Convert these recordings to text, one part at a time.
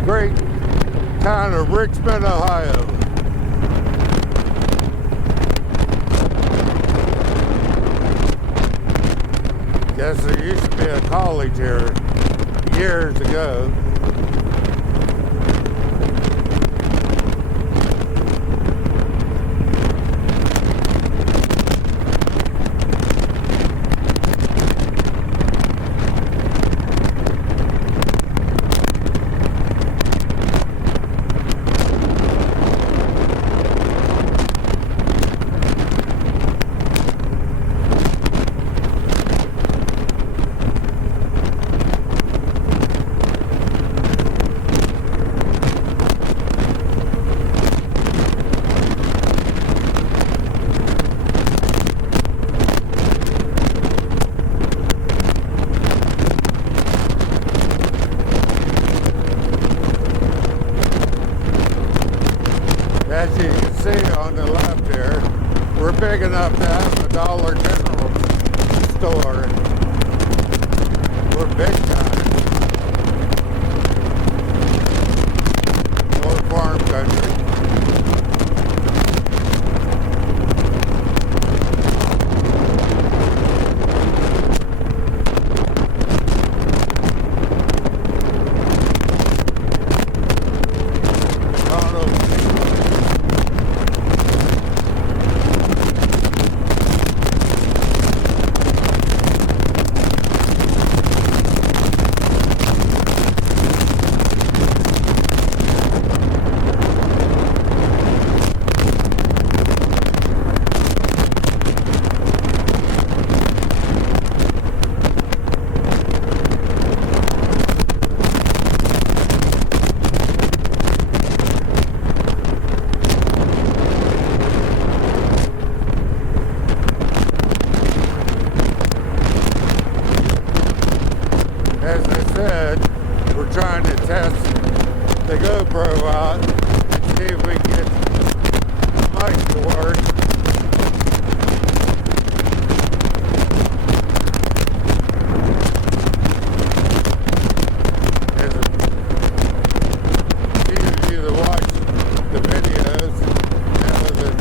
the great town of Richmond, Ohio. Guess there used to be a college here years ago. As you can see on the left here, we're big enough to have a Dollar General store. We're big time. More farm country. As I said, we're trying to test the GoPro out and see if we can get the mic to work. As those of you that watch the videos know that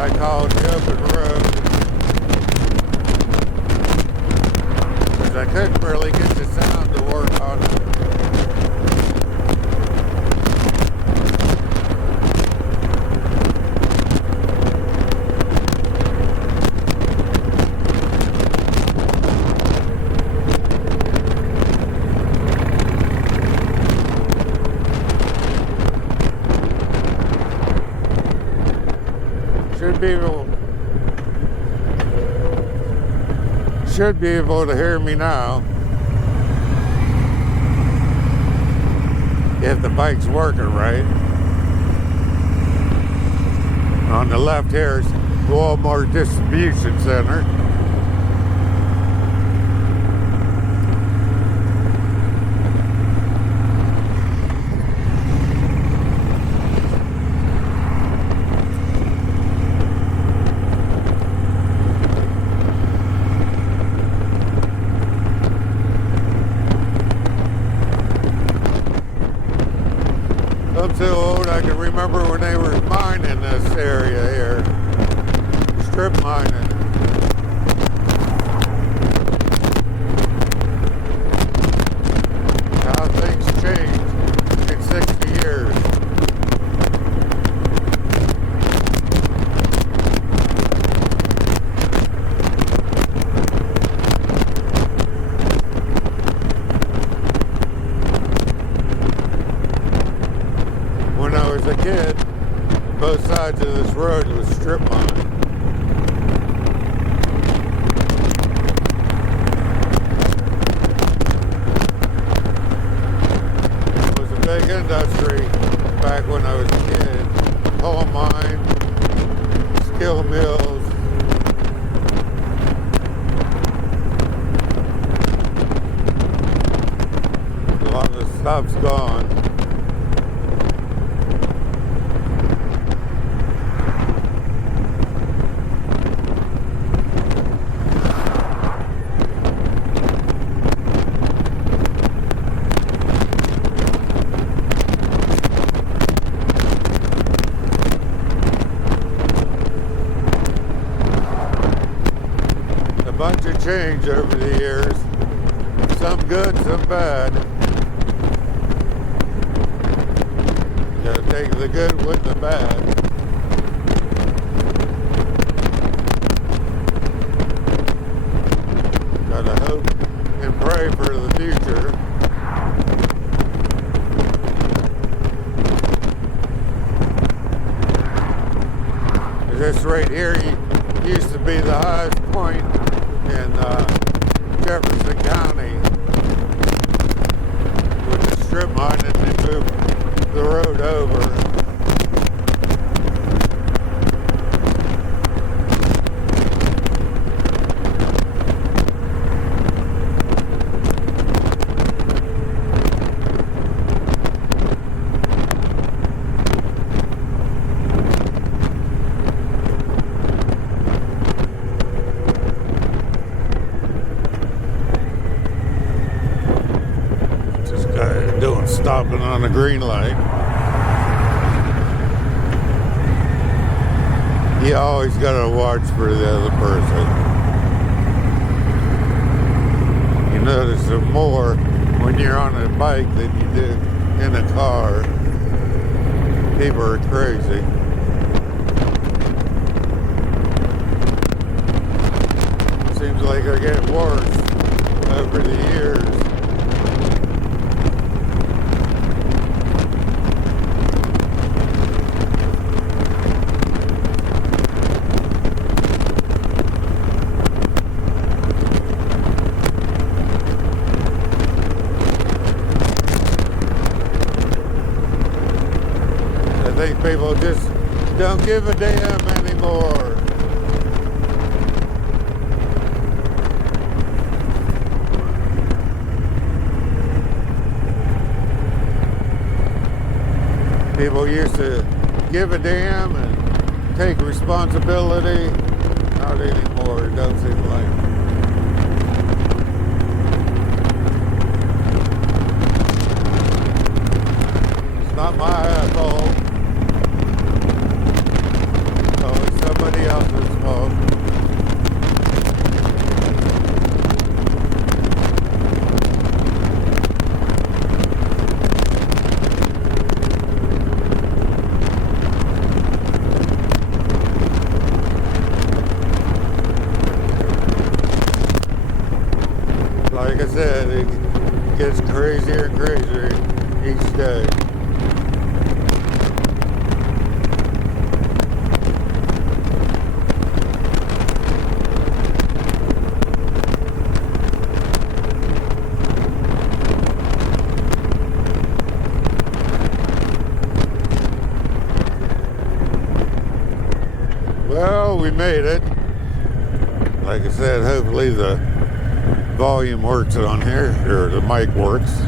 I call it the open road. Because I couldn't really get the sound to work on it. Should be able to hear me now if the bike's working right. On the left here is Walmart Distribution Center. I'm so old I can remember when they were mining this area here. Strip mining. How things changed in 60 years. When I was a kid, both sides of this road was strip mine. It was a big industry back when I was a kid. Coal mine, steel mills. A lot of the stuff's gone. changed over the years. Some good, some bad. You gotta take the good with the bad. Gotta hope and pray for the future. This right here used to be the highest point in Jefferson County with the strip mine, and they moved the road over. Stopping on a green light. You always gotta watch for the other person. You notice it more when you're on a bike than you do in a car. People are crazy. Seems like they're getting worse over the years. I think people just don't give a damn anymore. People used to give a damn and take responsibility. Not anymore, it doesn't seem like. It's not my fault. Somebody else's fault. Like I said, it gets crazier and crazier each day. Well, we made it. Like I said, hopefully the volume works on here, or the mic works.